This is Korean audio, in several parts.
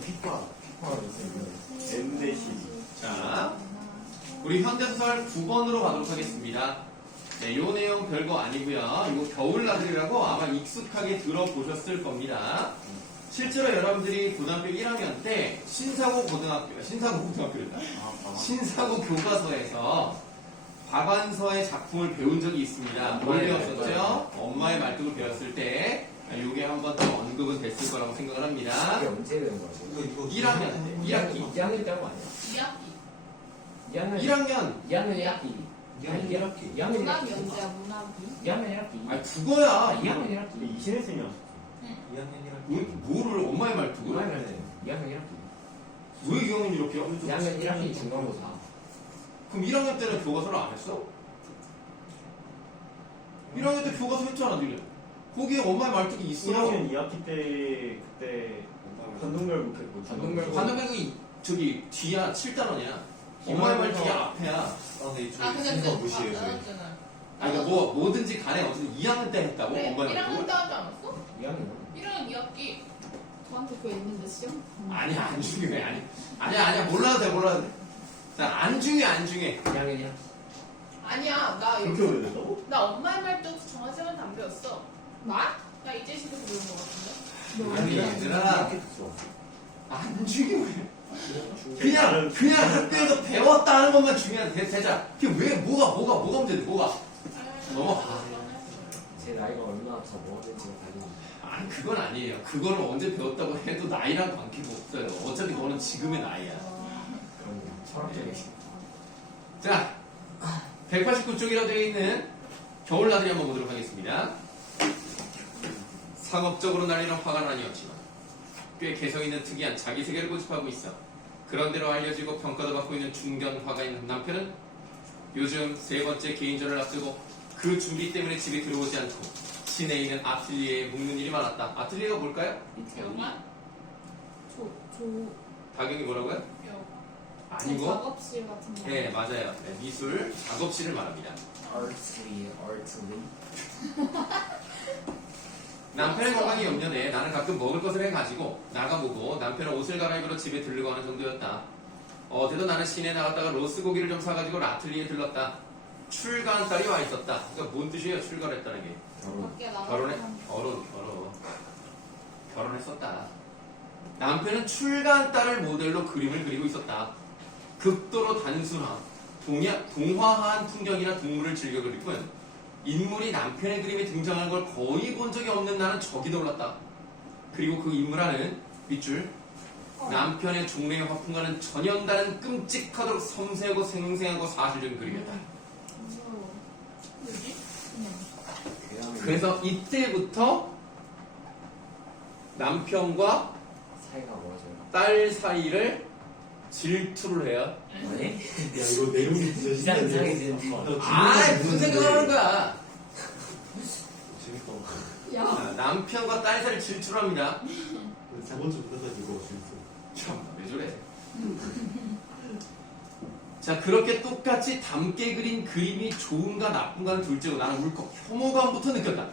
피파가 있어요. M 대 12. 자, 우리 현대소설 9번으로 가도록 하겠습니다. 네, 요 내용 별거 아니고요. 이거 겨울나들이라고 아마 익숙하게 들어보셨을 겁니다. 실제로 여러분들이 고등학교 1학년 때 신사고 고등학교랬다. 신사고 교과서에서 박완서의 작품을 배운 적이 있습니다. 뭘 배웠었죠? 엄마의 말뚝을 배웠을 때 이게 한 번 더 언급은 됐을 거라고 생각을 합니다. 이게 언제 되는 거죠? 1학년 때, 1학기. 2학년 때한 거 아니야? 2학기. 1학년. 2학년 1학기. 2학년 문학이 1학기. 언제야, 문학이? 2학년 1학기. 아니, 국어야. 2학년 1학기. 이신혜쌤이요. 응. 2학년 1학기. 뭐를 엄마의 말뚝을? 2학년 1학기. 왜 이 형은 이렇게 요 2학년 1학기 중간고사. 그럼 1학년 때는 교과서를 안 했어? 1학년 때 교과서 했잖아, 니네. 거기에 엄마의 말뚝이 있어. 1학년 2학기 때 그때 관동별국 했고 관동별국. 관동백이 저기 뒤야 7단원이야. 엄마의 말뚝이 앞에야. 근데 아, 근데 순서 무시해서. 나눴잖아. 아니, 그러니까 뭐든지 간에 어쨌든 2학년 때 했다고? 그래, 엄마의 1학년 말뚝을? 때 하지 않았어? 2학년. 1학년 2학기. 저한테 그거 있는데, 시험? 아니야, 안 중요해. 아니야. 몰라도 돼. 자, 안 중요해. 2학년 1학기. 아니야, 나 그렇게 이거. 오래 된다고? 나 엄마의 말도 정한쌤한테 안 배웠어. 나? 나 이재식에서 배운 거 같은데? 아니, 얘들아. 안 중요해. 나는 그냥 학교에서 배웠다는 것만 중요한 되자. 그게 왜, 뭐가 문제돼, 뭐가? 넘어가. 제 나이가 얼마나 더 뭐가 될지가 달리는데. 아니, 그건 아니에요. 그거를 언제 배웠다고 해도 나이랑 관계가 없어요. 어차피 너는 지금의 나이야. 그런 철학적인. 자, 189쪽이라고 되어 있는 겨울나들이 한번 보도록 하겠습니다. 상업적으로 날리는 화가는 아니었지만 꽤 개성 있는 특이한 자기 세계를 고집하고 있어. 그런대로 알려지고 평가도 받고 있는 중견 화가인 남편은 요즘 세 번째 개인전을 앞두고 그 준비 때문에 집에 들어오지 않고 시내에 있는 아틀리에에 묵는 일이 많았다. 아틀리에가 뭘까요? 영화? 박영이 뭐라고요? 영. 아니고? 작업실 같은 거. 네, 맞아요. 네, 미술 작업실을 말합니다. 아트리. 남편의 건강이 염려돼 나는 가끔 먹을 것을 해가지고 나가보고 남편은 옷을 갈아입으러 집에 들르고 하는 정도였다. 어제도 나는 시내에 나갔다가 로스 고기를 좀 사가지고 라틀리에 들렀다. 출가한 딸이 와 있었다. 그러니까 뭔 뜻이에요? 출가를 했다는 게. 밖에 나가서 결혼해? 하는 결혼했었다. 남편은 출가한 딸을 모델로 그림을 그리고 있었다. 극도로 단순화, 동화한 풍경이나 동물을 즐겨 그릴 뿐 인물이 남편의 그림에 등장하는 걸 거의 본 적이 없는 나는 저기 놀랐다. 그리고 그 인물하는 밑줄 남편의 종래의 화풍과는 전혀 다른 끔찍하도록 섬세하고 생생하고 사실적인 그림이었다. 무서워. 뭐지? 그래서 이때부터 남편과 사이가 뭐죠? 딸 사이를 질투를 해요. 아니? 야 이거 내용이 진짜 이상해지는 무슨 생각을 하는 거야? 재밌다. 야. 자, 남편과 딸 사이를 질투를 합니다. 저번 주부터 가지고 재밌어. 참, 왜 저래? 자, 그렇게 똑같이 닮게 그린 그림이 좋은가 나쁜가는 둘째고 나는 울컥 혐오감부터 느꼈다.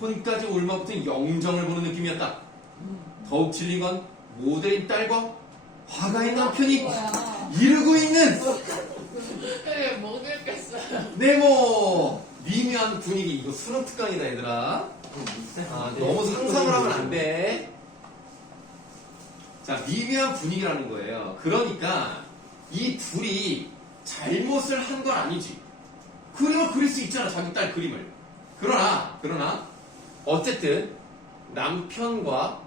혼까지 울마부터 영정을 보는 느낌이었다. 더욱 질린 건 모델인 딸과 화가인 남편이 이루고 있는 그래, 먹을겠어. 네모 미묘한 분위기. 이거 수능 특강이다 얘들아. 너무 상상을 하면 안 돼. 자, 미묘한 분위기라는 거예요. 그러니까 이 둘이 잘못을 한 건 아니지. 그림을 그릴 수 있잖아, 자기 딸 그림을. 그러나 어쨌든 남편과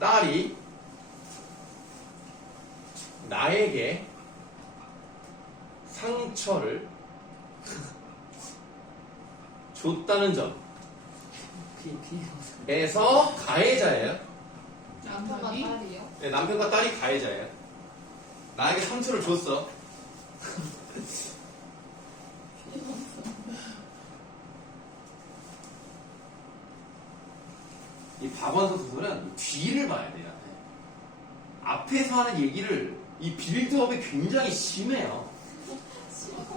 딸이 나에게 상처를 줬다는 점에서 가해자예요. 남편과 딸이요? 네, 남편과 딸이 가해자예요. 나에게 상처를 줬어. 이 박완서 소설은 뒤를 봐야 돼요. 앞에서 하는 얘기를 이 빌드업이 굉장히 심해요.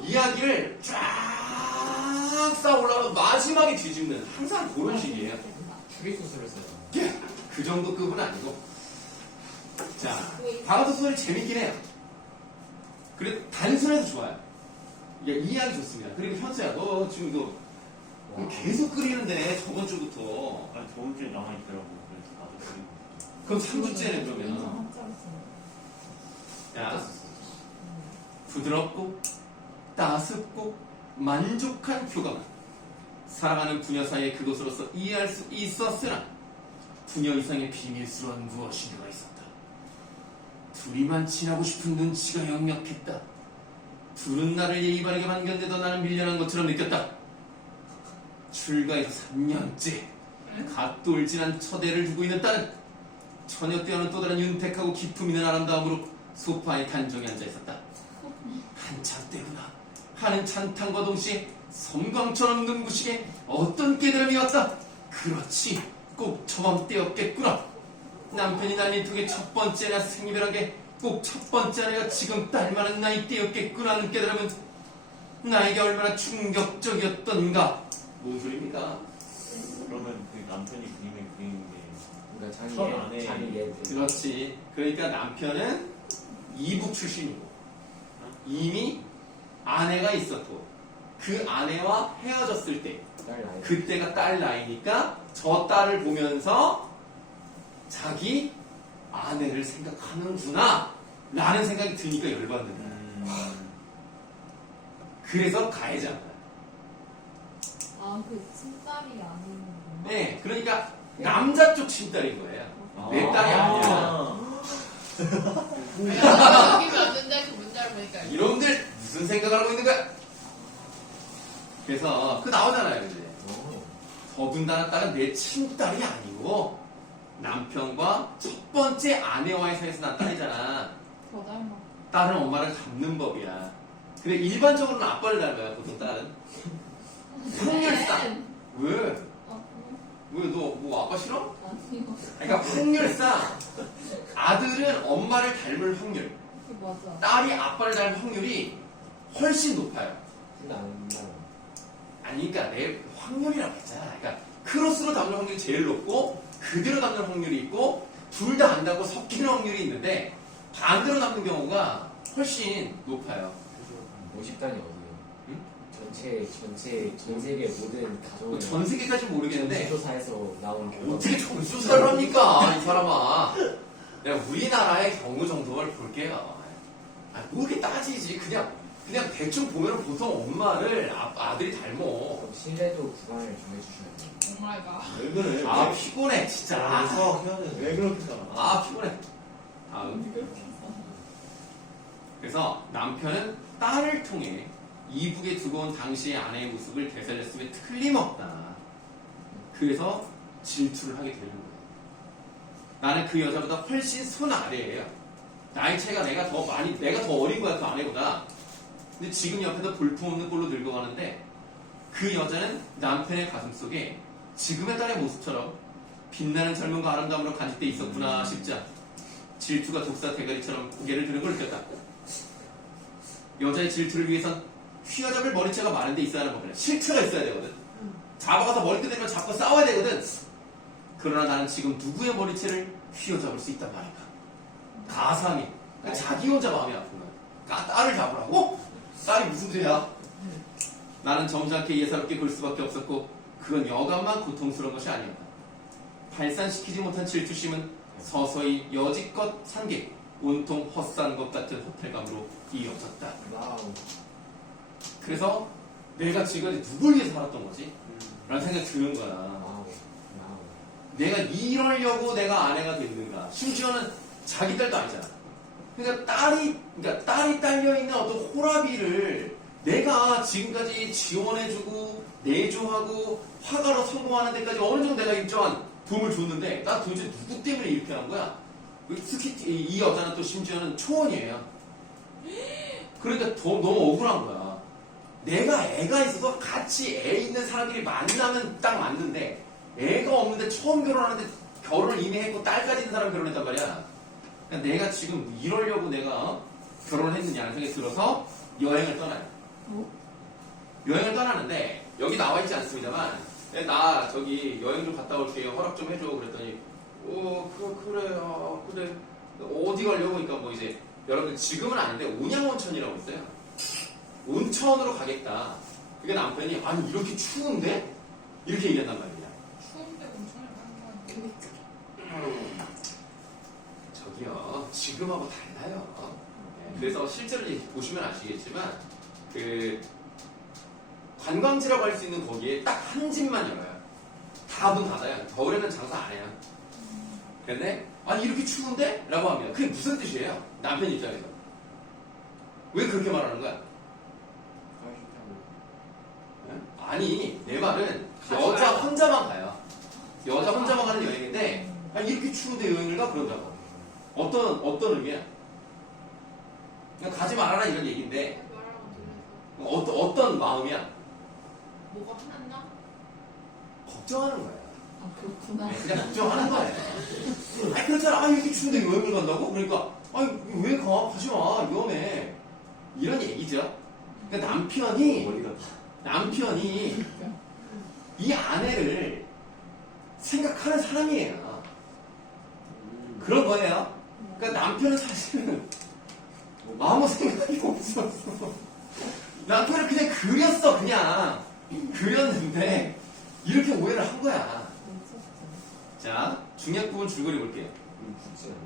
이야기를 쫙 쌓아 올라가서 마지막에 뒤집는 항상 그런 식이에요. 추리소설을 써요. 예. 그 정도 급은 아니고. 자, 방아도 소설이 재밌긴 해요. 그래 단순해서 좋아요. 이해하기 좋습니다. 그리고 현수야, 너 지금 너 계속 끓이는데 저번 주부터. 아니 저번 주에 남아있더라고. 그래서 나도 그리고. 그럼 3주째네 그러면. 야, 부드럽고 따숩고 만족한 교감을 사랑하는 부녀 사이에 그것으로서 이해할 수 있었으나 부녀 이상의 비밀스러운 무엇인가가 있었다. 둘이만 지나고 싶은 눈치가 역력했다. 둘은 나를 예의 바르게 반겼는데도 나는 밀려난 것처럼 느꼈다. 출가해서 3년째 갓돌진한 처대를 두고 있는 딸은 처녀 때와는 또 다른 윤택하고 기품 있는 아름다움으로 소파에 단정히 앉아 있었다. 한참 때구나 하는 찬탄과 동시에 섬광처럼 눈부시게 어떤 깨달음이 왔다. 그렇지, 꼭 저맘때였겠구나. 남편이 날린 톡의 첫 번째나 생리별한 게 꼭 첫 번째 아내가 지금 딸만한 나이때였겠구나 하는 깨달음은 나에게 얼마나 충격적이었던가. 뭔 소리입니까? 그러면 그 남편이 그림에 그리는 게 그러니까 첫 아내. 자기 얘들. 그렇지. 그러니까 남편은 이북 출신이고 이미 아내가 있었고 그 아내와 헤어졌을 때 딸 나이. 그때가 딸 나이니까 저 딸을 보면서 자기 아내를 생각하는구나 라는 생각이 드니까 열받는다. 그래서 가해자. 아, 그 친딸이 아닌. 네, 그러니까 남자 쪽 친딸인 거예요. 내 딸이 아니야. 내가 여기면 안 된다 그 문자를 보니까 이놈들 무슨 생각을 하고 있는 거야? 그래서 그 나오잖아요, 이제. 더군다나 딸은 내 친딸이 아니고 남편과 첫 번째 아내와의 사이에서 난 딸이잖아. 더 닮아. 딸은 엄마를 닮는 법이야. 근데 일반적으로는 아빠를 닮아요, 보통 딸은. 확률상. 왜? 아, 왜 너 뭐 아빠 싫어? 아니요. 그러니까 확률상 아들은 엄마를 닮을 확률, 그 맞아. 딸이 아빠를 닮을 확률이 훨씬 높아요. 근데 안 나요. 아니, 그러니까 내 확률이라고 했잖아. 그러니까 크로스로 닮는 확률이 제일 높고 그대로 닮는 확률이 있고 둘 다 안 닮고 섞이는 확률이 있는데 반대로 닮는 경우가 훨씬 높아요. 50단이 어디예요? 응? 전 세계 모든 가정의 전 세계까지는 모르겠는데 조사에서 나온 결과. 어떻게 전수사를 합니까, 이 사람아? 내가 우리나라의 경우 정도를 볼게요. 아, 뭐 이렇게 따지지? 그냥 대충 보면 보통 엄마를 아들이 닮어. 신뢰도 구간을 좀 해주셔야 돼요. 오마이갓. 왜 그래? 아, 피곤해, 진짜. 그래서 왜 그렇게 살아? 아, 피곤해. 그래서 남편은 딸을 통해 이북에 두고 온 당시의 아내의 모습을 되살렸음에 틀림없다. 그래서 질투를 하게 되는 거예요. 나는 그 여자보다 훨씬 손 아래예요. 나이 차이가 내가 더 어린 거야, 그 아내보다. 근데 지금 옆에서 볼품없는 꼴로 늙어가는데 그 여자는 남편의 가슴 속에 지금의 딸의 모습처럼 빛나는 젊음과 아름다움으로 간직돼 있었구나 싶자 질투가 독사 대가리처럼 고개를 드는 걸 느꼈다. 여자의 질투를 위해선 휘어잡을 머리채가 많은 데 있어야 하는 법이야. 실체가 있어야 되거든. 잡아가서 머리끄대면 잡고 싸워야 되거든. 그러나 나는 지금 누구의 머리채를 휘어잡을 수 있단 말인가. 가상이. 그러니까 자기 혼자 마음이 아픈 거야. 딸을 잡으라고? 딸이 무슨 죄야? 나는 점잖게 예사롭게 굴 수밖에 없었고 그건 여간만 고통스러운 것이 아니었다. 발산시키지 못한 질투심은 서서히 여지껏 산게 온통 헛산 것 같은 호텔감으로 이어졌다. 와우. 그래서 내가 지금까지 누굴 위해서 살았던 거지? 라는 생각이 드는 거야. 와우. 내가 이러려고 내가 아내가 됐는가? 심지어는 자기 딸도 아니잖아. 그러니까 딸이 딸려있는 어떤 호라비를 내가 지금까지 지원해주고 내조하고 화가로 성공하는 데까지 어느 정도 내가 일정한 도움을 줬는데 나 도대체 누구 때문에 이렇게 한 거야? 특히 이 여자는 또 심지어는 초원이에요. 그러니까 너무 억울한 거야. 내가 애가 있어서 같이 애 있는 사람들이 만나면 딱 맞는데 애가 없는데 처음 결혼하는데 결혼을 이미 했고 딸까지 있는 사람 결혼했단 말이야. 그러니까 내가 지금 이러려고 내가 결혼을 했느냐 하는 생각이 들어서 여행을 떠나요. 여행을 떠나는데 여기 나와 있지 않습니다만 나 저기 여행 좀 갔다 올게요. 허락 좀 해줘. 그랬더니 그래요. 그래. 어디 가려고 그러니까 뭐 이제 여러분들 지금은 아닌데 온양온천이라고 있어요. 온천으로 가겠다. 그게 남편이 아니 이렇게 추운데? 이렇게 얘기한단 말이야. 추운데 온천을 가는 거 아니야? 저기요 지금하고 달라요. 그래서 실제로 이제 보시면 아시겠지만 그 관광지라고 할 수 있는 거기에 딱 한 집만 열어요. 다 문 닫아요. 겨울에는 장사 안 해요. 근데 아니 이렇게 추운데? 라고 합니다. 그게 무슨 뜻이에요? 남편 입장에서 왜 그렇게 말하는 거야? 아니 내 말은 여자 혼자만 가요. 여자 혼자만 가는 여행인데 아니 이렇게 추운데 여행을 가? 그런다고. 어떤 의미야? 그냥 가지 말아라 이런 얘기인데 말하고 들려서 어떤 마음이야? 뭐가 화났나? 걱정하는 거야. 아, 그렇구나. 그냥 걱정하는 거야. 아니 그렇잖아. 아 이렇게 추운데 여행을 간다고? 그러니까 아니 왜 가? 가지 마. 위험해. 이런 얘기죠. 그러니까 남편이 이 아내를 생각하는 사람이에요. 그런 거예요. 그러니까 남편은 사실은 아무 생각이 없었어. 남편을 그냥 그렸는데 이렇게 오해를 한 거야. 자, 중요한 부분 줄거리 볼게요. 굳지 않네.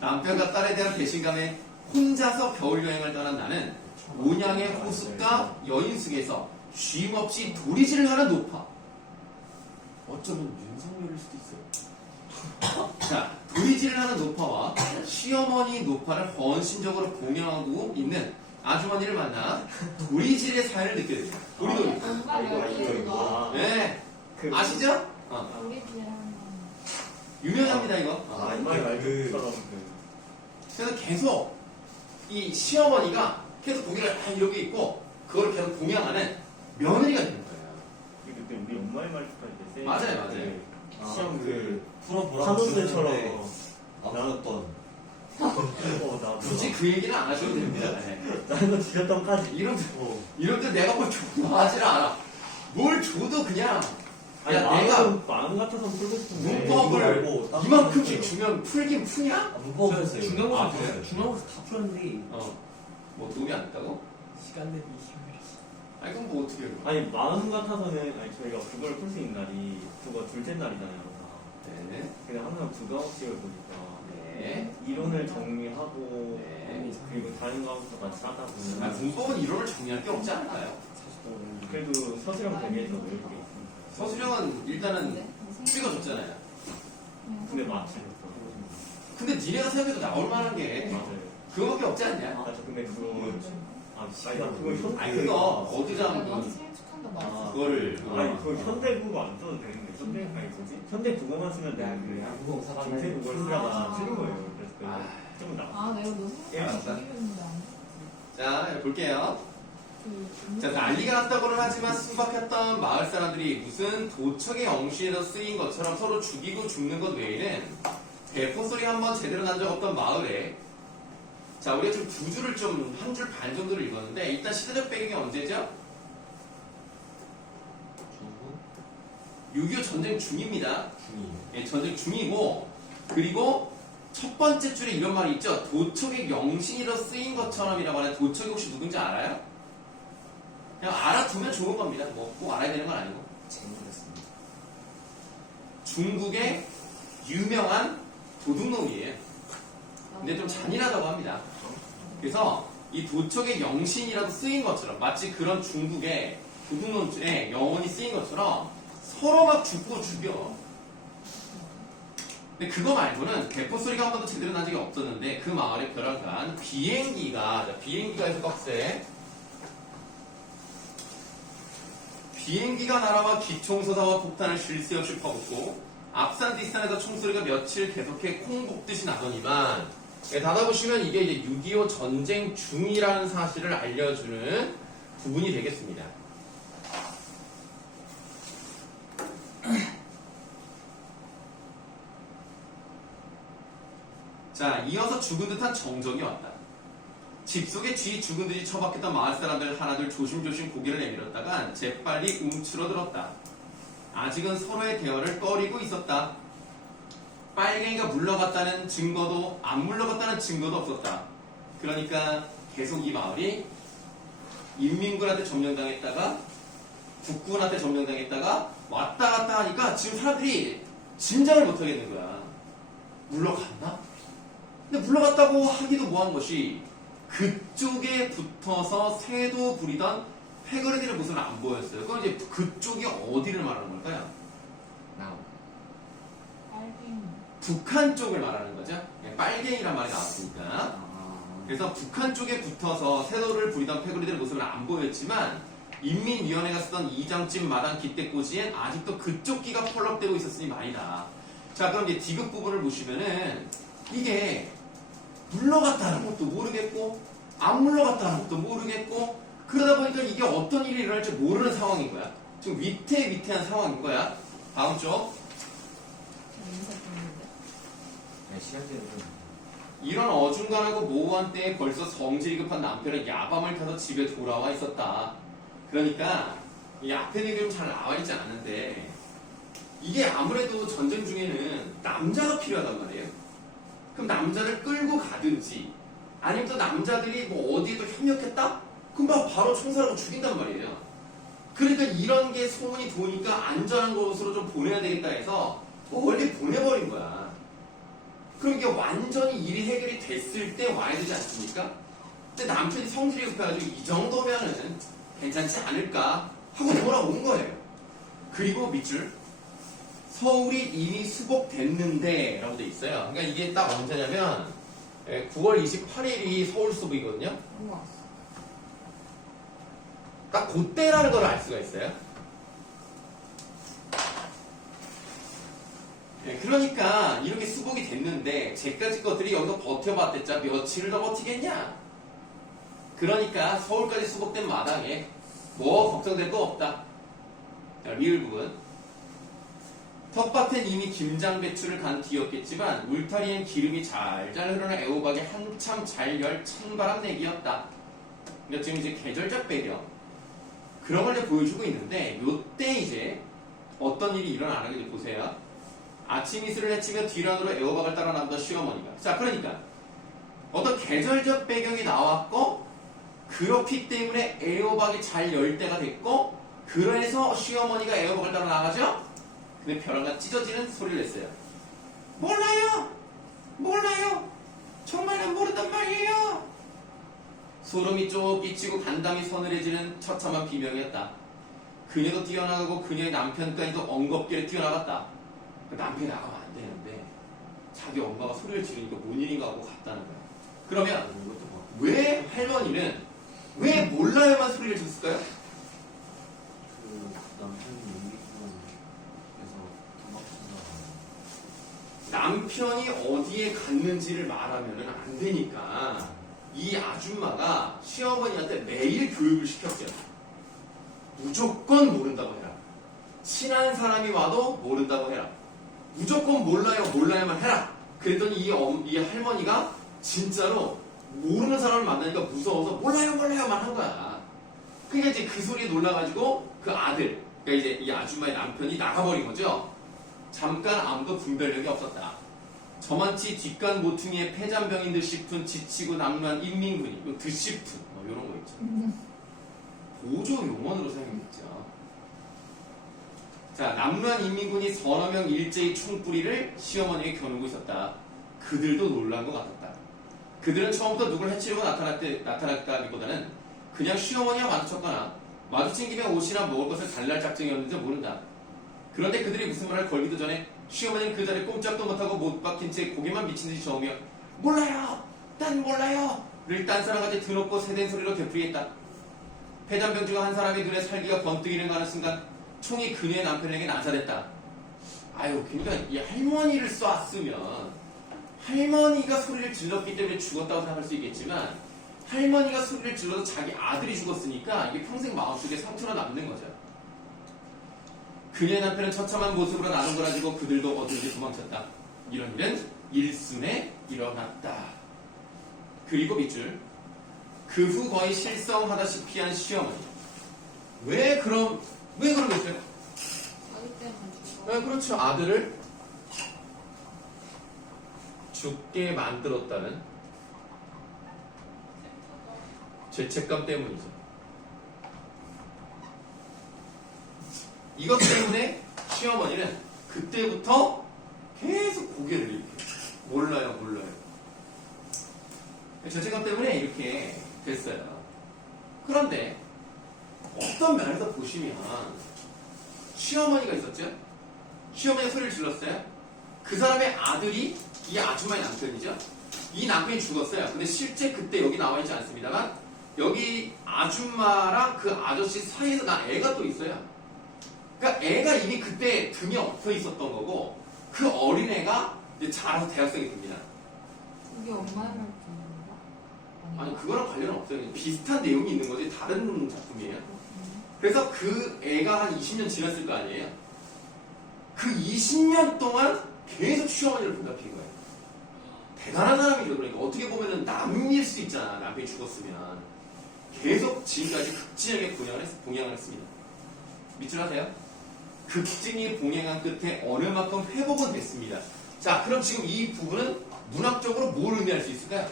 남편과 딸에 대한 배신감에 혼자서 겨울 여행을 떠난 나는 온양의 호숫가 여인숙에서 쉼없이 도리질을 하는 노파. 어쩌면 윤석열일 수도 있어요. 자, 도리질을 하는 노파와 시어머니 노파를 헌신적으로 공양하고 있는 아주머니를 만나 도리질의 사연을 느끼게 됩니다. 도리도리. 뭔가 이거. 네. 그 아시죠? 우리 집에 하는 유명합니다, 이거. 정말 말그처럼 그래서 계속 이 시어머니가 계속 고기를 이렇게 있고 그거를 계속 공양하는 며느리가 되는 거예요. 그때 우리 엄마의 말투할 때 맞아요. 시험 풀어보라고 파도새처럼 나눴던 나 굳이 그 얘기는 안 하셔도 됩니다. 네. 나는 지렸던까지 이런들 내가 뭘 좋아하지를 않아. 뭘 줘도 그냥 아니 야, 내가 마음 같아서 풀고 싶은데 문법을 이거 말고 이만큼씩 주면 풀긴 푸냐? 문법 했어요. 중간고사 아, 그래요? 중간고사 다 풀었는데 뭐 도움이 안 됐다고? 시간 내기 힘들어. 아니 그럼 뭐 어떻게 해요? 아니 마음 같아서는 저희가 그걸 풀 수 있는 날이 그거 둘째 날이잖아요. 네. 근데 항상 두 과목씩을 보니까 네. 이론을 정리하고 네. 그리고 다른 과목도 같이 하다 아, 보면 문법은 이론을 정리할 게 없지 않을까요? 그래도 서술형 대비해서 외울 게 있으니까. 서술형은 일단은 찍어줬잖아요. 근데 맞지. 근데 니네가 생각해도 나올 만한 게 맞아요. 그거밖에 없지 않냐? 아, 저 근데 그거 그거 아니 그거 어디서 너 한번 생일 축하한다 아. 말했어. 그거를 아니 그 현대 국어 안 써도 되는데 현대 국어만 쓰면 내가 되는데 그냥 한국 사람 중세 국어를 쓰다가 틀린 거예요. 그래서 아. 좀 나. 아, 내가 너 생일 알았다. 축하했는데 안 자 볼게요. 그 자 난리가 났다고는 하지만 순박했던 마을 사람들이 무슨 도척의 영시에서 쓰인 것처럼 서로 죽이고 죽는 것 외에는 대포 소리 한번 제대로 난 적 없던 마을에 자 우리가 지금 두 줄을 좀 한 줄 반 정도를 읽었는데 일단 시대적 배경이 언제죠? 6.25 전쟁 중입니다. 예, 전쟁 중이고 그리고 첫 번째 줄에 이런 말이 있죠. 도척의 영신이라 쓰인 것처럼이라고 하는 도척이 혹시 누군지 알아요? 그냥 알아두면 좋은 겁니다. 뭐 꼭 알아야 되는 건 아니고. 재밌었습니다. 중국의 유명한 도둑놈이에요. 근데 좀 잔인하다고 합니다. 그래서 이 도척의 영신이라도 쓰인 것처럼 마치 그런 중국의 도둑놈의 영혼이 쓰인 것처럼 서로 막 죽고 죽여. 근데 그거 말고는 대포 소리가 한 번도 제대로 난 적이 없었는데 그 마을에 벼랑간 비행기가에서 꺽쇠 비행기가 날아와 기총소사와 폭탄을 쉴 새 없이 퍼붓고 앞산 뒷산에서 총소리가 며칠 계속해 콩 볶듯이 나더니만 닫아보시면 이게 이제 6.25 전쟁 중이라는 사실을 알려주는 부분이 되겠습니다. 자, 이어서 죽은 듯한 정적이 왔다. 집 속에 쥐 죽은 듯이 처박혔던 마을 사람들 하나둘 조심조심 고개를 내밀었다간 재빨리 움츠러들었다. 아직은 서로의 대화를 꺼리고 있었다. 빨갱이가 물러갔다는 증거도 안 물러갔다는 증거도 없었다. 그러니까 계속 이 마을이 인민군한테 점령당했다가 국군한테 점령당했다가 왔다 갔다 하니까 지금 사람들이 짐작을 못 하겠는 거야. 물러갔나? 근데 물러갔다고 하기도 뭐한 것이 그쪽에 붙어서 새도 부리던 패거리들의 모습은 안 보였어요. 그럼 이제 그쪽이 어디를 말하는 걸까요? 나우. 빨갱이. 북한 쪽을 말하는 거죠. 빨갱이란 말이 나왔으니까. 아. 그래서 북한 쪽에 붙어서 세도를 부리던 패거리들의 모습은 안 보였지만 인민위원회가 쓰던 이장집 마당 기대꽂이엔 아직도 그쪽 기가 펄럭대고 있었으니 말이다. 자, 그럼 이제 디귿 부분을 보시면은 이게 물러갔다는 것도 모르겠고 안 물러갔다는 것도 모르겠고 그러다 보니까 이게 어떤 일이 일어날지 모르는 상황인 거야. 지금 위태위태한 상황인 거야. 다음 쪽. 인사 듣는데. 네, 시간대는 이런 어중간하고 모호한 때에 벌써 성질이 급한 남편은 야밤을 타서 집에 돌아와 있었다. 그러니까 이 앞에 얘기는 잘 나와 있지 않은데 이게 아무래도 전쟁 중에는 남자가 필요하단 말이에요. 그럼 남자를 끌고 가든지 아니면 또 남자들이 뭐 어디에도 협력했다? 그럼 막 바로 총살하고 죽인단 말이에요. 그러니까 이런 게 소문이 도니까 안전한 곳으로 좀 보내야 되겠다 해서 멀리 보내버린 거야. 그럼 이게 완전히 일이 해결이 됐을 때 와야 되지 않습니까? 근데 남편이 성질이 급해가지고 이 정도면은 괜찮지 않을까 하고 돌아온 거예요. 그리고 밑줄 서울이 이미 수복됐는데 라고 돼 있어요. 그러니까 이게 딱 언제냐면 9월 28일이 서울 수복이거든요. 우와. 딱 그때라는 걸 알 수가 있어요. 그러니까 이렇게 수복이 됐는데 쟤까지 것들이 여기서 버텨봤댔자 며칠을 더 버티겠냐? 그러니까 서울까지 수복된 마당에 뭐 걱정될 거 없다. 자, 리을 부분. 텃밭엔 이미 김장 배추를 간 뒤였겠지만 울타리엔 기름이 잘잘 흐르는 애호박이 한참 잘 열 찬바람 내기였다. 그러니까 지금 이제 계절적 배경 그런 걸 이제 보여주고 있는데 요때 이제 어떤 일이 일어나는 지 보세요. 아침 이슬을 헤치며 뒤란으로 애호박을 따라 나오던 시어머니가. 자, 그러니까 어떤 계절적 배경이 나왔고 그렇기 때문에 애호박이 잘 열 때가 됐고 그래서 시어머니가 애호박을 따라 나가죠. 근데 벼랑과 찢어지는 소리를 냈어요. 몰라요! 몰라요! 정말 난 모른단 말이에요! 소름이 쭉 끼치고 간담이 서늘해지는 처참한 비명이었다. 그녀도 뛰어나가고 그녀의 남편까지도 엉겁게 뛰어나갔다. 남편이 나가면 안 되는데 자기 엄마가 소리를 지르니까 뭔 일인가 하고 갔다는 거야. 그러면 이것도 뭐 왜 할머니는 왜 몰라요만 소리를 쳤을까요? 그 남편이 용기권에서 도망친다. 남편이 어디에 갔는지를 말하면 안 되니까 이 아줌마가 시어머니한테 매일 교육을 시켰어요. 무조건 모른다고 해라. 친한 사람이 와도 모른다고 해라. 무조건 몰라요, 몰라야만 해라. 그랬더니 이 할머니가 진짜로 모르는 사람을 만나니까 무서워서 몰라요, 몰라요만 한 거야. 그러니까 이제 그 소리에 놀라가지고 그 아들, 그러니까 이제 이 아줌마의 남편이 나가버린 거죠. 잠깐 아무도 분별력이 없었다. 저만치 뒷간 모퉁이에 폐잔병인 듯 싶은 지치고 남루한 인민군이 듯 싶은 뭐 이런 거 있죠. 보조 용언으로 사용했죠. 자, 남루한 인민군이 서너 명 일제히 총뿌리를 시어머니에게 겨누고 있었다. 그들도 놀란 것 같았다. 그들은 처음부터 누굴 해치려고 나타났다기보다는 그냥 시어머니와 마주쳤거나 마주친 김에 옷이나 먹을 것을 달랄 작정이었는지 모른다. 그런데 그들이 무슨 말을 걸기도 전에 시어머니는 그 자리에 꼼짝도 못하고 못 박힌 채 고개만 미친 듯이 저으며 몰라요! 난 몰라요! 를 딴사람같이 드높고 세댄 소리로 되풀이했다. 폐잔병 중 한 사람의 눈에 살기가 번뜩이는 가는 순간 총이 그녀의 남편에게 나사됐다. 아유, 그러니까 이 할머니를 쐈으면 할머니가 소리를 질렀기 때문에 죽었다고 생각할 수 있겠지만 할머니가 소리를 질러서 자기 아들이 죽었으니까 이게 평생 마음속에 상처로 남는 거죠. 그녀의 남편은 처참한 모습으로 나눈 걸 가지고 그들도 어디든지 도망쳤다. 이런 일은 일순에 일어났다. 그리고 밑줄. 그 후 거의 실성하다시피 한 시어머니. 왜 그러겠어요? 자기 때문에 그렇죠. 아들을 죽게 만들었다는 죄책감 때문이죠. 이것 때문에 시어머니는 그때부터 계속 고개를 이렇게 몰라요. 죄책감 때문에 이렇게 됐어요. 그런데 어떤 면에서 보시면 시어머니가 있었죠? 시어머니가 소리를 질렀어요. 그 사람의 아들이 이 아줌마의 남편이죠? 이 남편이 죽었어요. 근데 실제 그때 여기 나와 있지 않습니다만 여기 아줌마랑 그 아저씨 사이에서 난 애가 또 있어요. 그러니까 애가 이미 그때 등에 엎여 있었던 거고 그 어린애가 이제 자라서 대학생이 됩니다. 이게 엄마의 말씀인가? 아니 그거랑 관련은 없어요. 그냥 비슷한 내용이 있는 거지 다른 작품이에요. 그래서 그 애가 한 20년 지났을 거 아니에요. 그 20년 동안 계속 시어머니를 보살핀 거예요. 대단한 사람이죠. 그러니까 어떻게 보면은 남일 수 있잖아. 남편이 죽었으면 계속 지금까지 극진하게 봉양을 했습니다. 밑줄하세요? 극진히 봉양한 끝에 어느 만큼 회복은 됐습니다. 자, 그럼 지금 이 부분은 문학적으로 뭘 의미할 수 있을까요?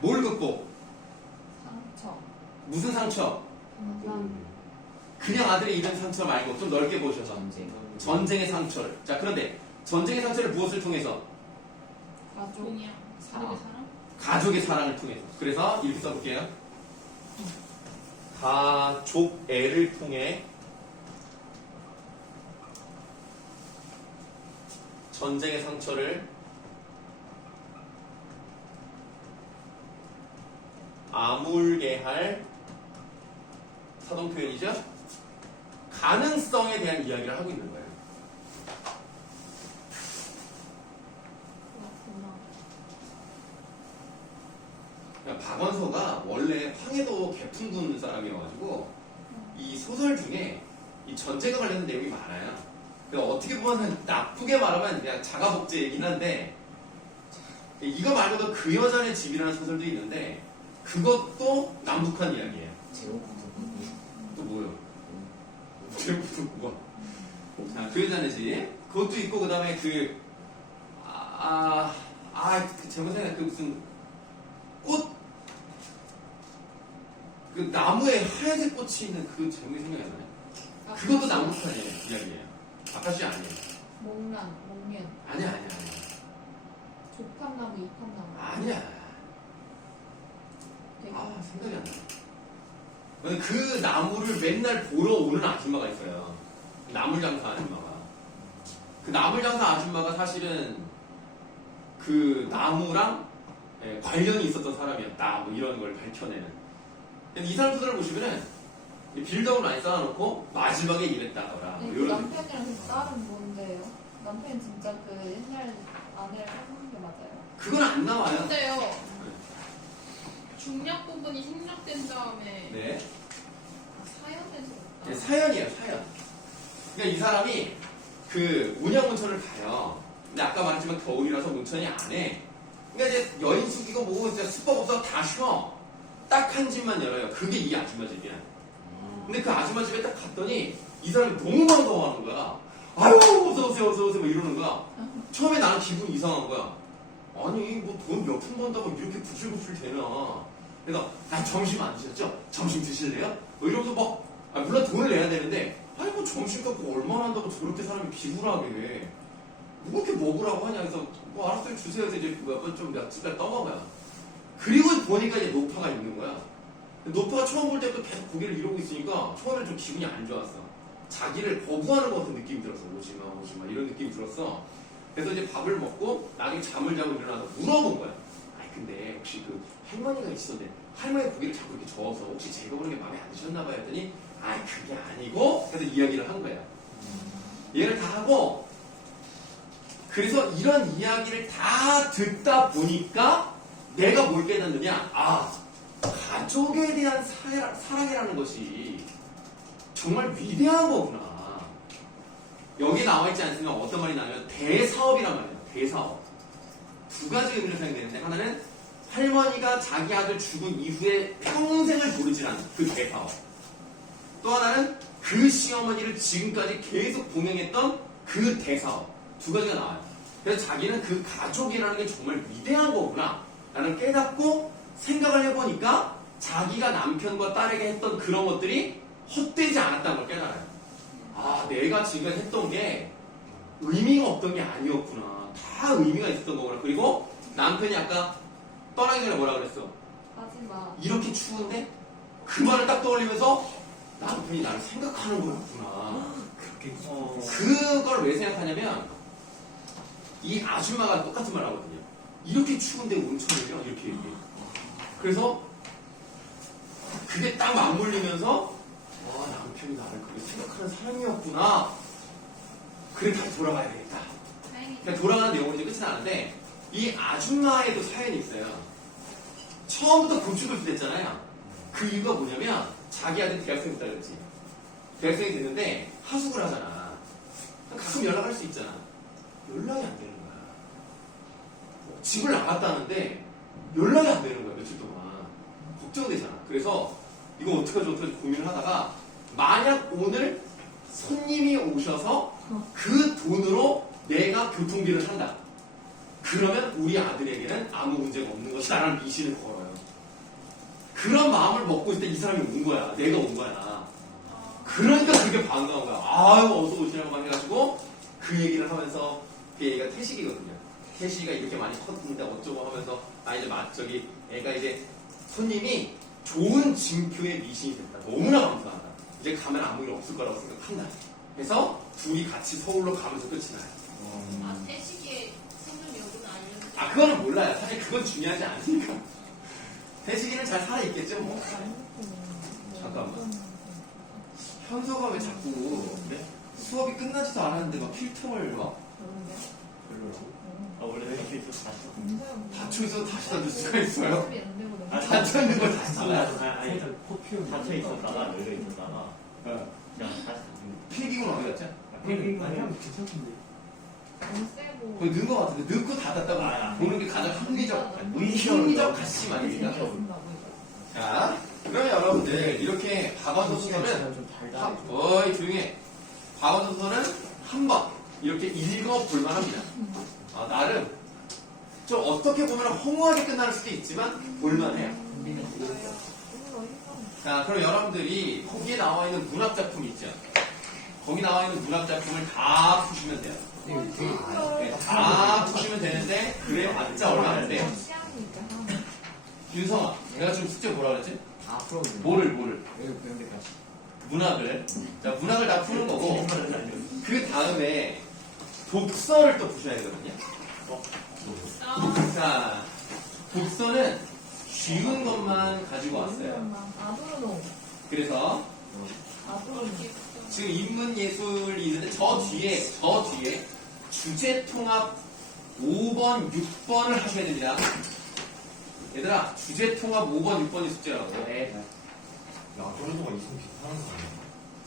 뭘 극복? 상처. 무슨 상처? 그냥 그냥 아들이 입은 상처 말고 좀 넓게 보셔서 전쟁의 상처를. 자, 그런데 전쟁의 상처를 무엇을 통해서? 가족. 공이야. 사람의 사람? 가족의 사랑을 통해서. 그래서 이렇게 써볼게요. 가족애를 통해 전쟁의 상처를 아물게 할 사동 표현이죠. 가능성에 대한 이야기를 하고 있는 거예요. 그렇구나. 박원서가 원래 황해도 개풍군 사람이어가지고 이 소설 중에 이 전쟁과 관련된 내용이 많아요. 그러니까 어떻게 보면 나쁘게 말하면 그냥 자가복제이긴 한데 이거 말고도 그 여자의 집이라는 소설도 있는데 그것도 남북한 이야기예요. 또 뭐요? 제목도 뭐가? 자, 그 여자의 집 그것도 있고 그 다음에 그 제목 생각 그 무슨 꽃 그 나무에 하얀색 꽃이 있는 그 제목이 생각이 안 나요. 그것도 남북한 이야기예요. 아카시 아니에요. 목련. 아니야. 조팝나무, 이팝나무. 아니야. 되게 생각이 안 나. 그 나무를 맨날 보러 오는 아줌마가 있어요. 나물 장사 아줌마가. 그 나물 장사 아줌마가 사실은 그 나무랑 관련이 있었던 사람이었다. 뭐 이런 걸 밝혀내는. 근데 이 사람 소설을 보시면은 빌드업을 많이 쌓아놓고 마지막에 이랬다더라. 뭐 그 이런 남편이랑 그 딸은 뭔데요? 남편이 진짜 그 옛날 아내를 사는 게 맞아요? 그건 안 나와요. 근데요. 중력 부분이 생략된 다음에 네. 사연에서 네, 사연이에요, 사연. 그러니까 이 사람이 그 운양문천을 가요. 근데 아까 말했지만 겨울이라서 문천이 안 해. 그러니까 이제 여인 숙이고 뭐고 진짜 숙박 없어 다 쉬어. 딱 한 집만 열어요. 그게 이 아줌마 집이야. 근데 그 아줌마 집에 딱 갔더니 이 사람이 너무 반가워하는 거야. 아유 어서오세요 막 이러는 거야. 처음에 나는 기분이 이상한 거야. 아니 뭐 돈 몇 푼 번다고 이렇게 부실부실 되나. 그래서 점심 안 드셨죠? 점심 드실래요? 뭐 이러면서 막 물론 돈을 내야 되는데 아니 뭐 점심 갖고 얼마나 한다고 저렇게 사람이 기부하게 뭐 이렇게 먹으라고 하냐. 그래서 뭐 알았어요 주세요. 그래서 이제 몇 숟갈 떠먹어요. 그리고 보니까 이제 노파가 있는 거야. 노파가 처음 볼 때부터 계속 고개를 이러고 있으니까 처음에는 좀 기분이 안 좋았어. 자기를 거부하는 것 같은 느낌이 들었어. 오지마 이런 느낌이 들었어. 그래서 이제 밥을 먹고 나중에 잠을 자고 일어나서 물어본 거야. 아니 근데 혹시 그 할머니가 있었는데 할머니 고개를 자꾸 이렇게 저어서 혹시 제가 보는 게 마음에 안 드셨나 봐요 했더니 아이 그게 아니고 그래서 이야기를 한 거야. 얘를 다 하고 그래서 이런 이야기를 다 듣다 보니까 내가 뭘 깨닫느냐? 가족에 대한 사랑이라는 것이 정말 위대한 거구나. 여기 나와 있지 않습니까? 어떤 말이 나오면 대사업이란 말이에요. 대사업. 두 가지 의미를 사용되는데 하나는 할머니가 자기 아들 죽은 이후에 평생을 모르지 않은 그 대사업. 또 하나는 그 시어머니를 지금까지 계속 봉행했던 그 대사어 두 가지가 나와요. 그래서 자기는 그 가족이라는 게 정말 위대한 거구나 라는 깨닫고 생각을 해보니까 자기가 남편과 딸에게 했던 그런 것들이 헛되지 않았다는 걸 깨달아요. 아, 내가 지금 했던 게 의미가 없던 게 아니었구나. 다 의미가 있었던 거구나. 그리고 남편이 아까 떠나기 전에 뭐라 그랬어? 하지마. 이렇게 추운데? 그 말을 딱 떠올리면서 남편이 나를 생각하는 거였구나. 그렇게 그걸 왜 생각하냐면 이 아줌마가 똑같은 말 하거든요. 이렇게 추운데 온천이요? 이렇게 얘기해. 그래서 그게 딱 맞물리면서 와, 남편이 나를 그렇게 생각하는 사람이었구나. 그래, 다시 돌아가야 되겠다. 다행이다. 그러니까 돌아가는 내용은 이제 끝이 나는데 이 아줌마에도 사연이 있어요. 처음부터 고추를 됐잖아요. 그 이유가 뭐냐면 자기 아들 대학생 됐다 그랬지. 대학생이 됐는데 하숙을 하잖아. 가끔 연락할 수 있잖아. 연락이 안 되는 거야. 집을 나갔다는데 연락이 안 되는 거야. 며칠 동안. 걱정되잖아. 그래서 이거 어떡하지 고민을 하다가 만약 오늘 손님이 오셔서 그 돈으로 내가 교통비를 산다. 그러면 우리 아들에게는 아무 문제가 없는 것이다 라는 미신을 걸어요. 그런 마음을 먹고 있을 때 이 사람이 온 거야. 내가 온 거야. 그러니까 그게 반가운 거야. 아유, 어서 오시라고 막 해가지고 그 얘기를 하면서 그 얘기가 태식이거든요. 태식이가 이렇게 많이 컸는데 어쩌고 하면서 저기 애가 이제 손님이 좋은 징표의 미신이 됐다. 너무나 감사하다. 이제 가면 아무 일 없을 거라고 생각한다. 그래서 둘이 같이 서울로 가면서 끝이 나요. 아, 태식의 생존 여부는 알려주세요. 아, 그거는 몰라요. 사실 그건 중요하지 않으니까. 태식이는 잘 살아있겠죠, 뭐. 잠깐만. 현서가 왜 자꾸 수업이 끝나지도 않았는데 막 필통을 막 별로라고? 아, 원래 이렇게 있어서 다시 닫혀있어서 다시 닫을 수가 있어요? 아, 닫혀있는 걸 다시 아니, 닫아요. 아니, 코 피우는 닫혀 있었다가 열려 있었다가 네. 그냥 다시 닫는 필기군 어디 갔지? 아니면 괜찮던데. 세고. 거의 넣은 것 같은데 넣고 닫았다고 보는 게 가장 합리적 가심 아닙니까? 자, 그러면 여러분들 이렇게 박완도서는 좀 달달해. 어이 조용해. 박완도서는 한번 이렇게 읽어볼만 합니다. 아, 나름 좀 어떻게 보면 허무하게 끝날 수도 있지만 볼만해요. 자, 그럼 여러분들이 거기에 나와 있는 문학 작품 있죠? 거기 나와 있는 문학 작품을 다 푸시면 돼요. 네, 다 푸시면 되는데 그래 봤자 얼마 안 돼요. 윤성아, 내가 지금 숙제 뭐라 그랬지? 다 풀어보세요. 뭐를? 여기 배운 데까지. 문학을. 자, 문학을 다 푸는 거고 그 다음에 독서를 또 푸셔야 되거든요. 자, 독서는 쉬운 것만 가지고 왔어요. 아도르노. 그래서 아도르노. 지금 인문예술이 있는데 저 뒤에 주제 통합 5번, 6번을 하셔야 됩니다. 얘들아, 주제 통합 5번, 6번이 숙제라고. 네. 야, 그런 거가 있으면 괜찮은 거 아니야?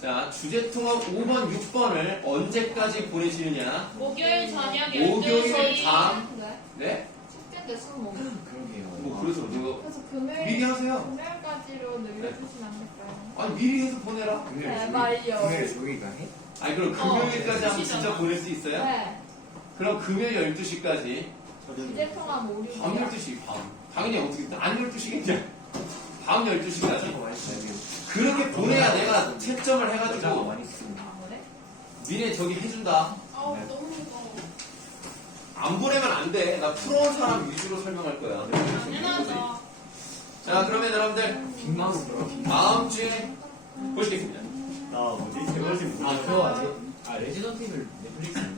자, 주제 통합 5번, 6번을 언제까지 보내시느냐? 목요일 저녁 목요일 12시. 밤. 네? 네? 축제인데 술 먹어. 그러게요. 뭐 그래서 뭐 그래서 금요일. 미리 하세요. 금요일까지로 늘려주시면 안 될까요? 아니 미리 해서 보내라. 제발요. 금요일 조기가 해? 아니 그럼 금요일까지 하면 시잖아. 진짜 보낼 수 있어요? 네. 그럼 금요일 12시까지 주제 통합 5, 6. 밤 12시 밤 당연히 어떻게 안 12시겠냐? 밤 12시까지 저거 맛있어요. 그렇게 보내야 내가 채점을 여자가 해가지고 많이 쓰는 아, 그래? 미래 저기 해준다. 아우, 너무 무거워. 안 보내면 안 돼. 나 풀어온 사람 위주로 설명할 거야. 당연하죠. 자 그러면 여러분들 빅마우스 들어. 다음 주에 보시겠습니다. 나 뭐지? 제가 지금 아, 그거 아직? 아, 레지던트 이블 넷플릭스 있나?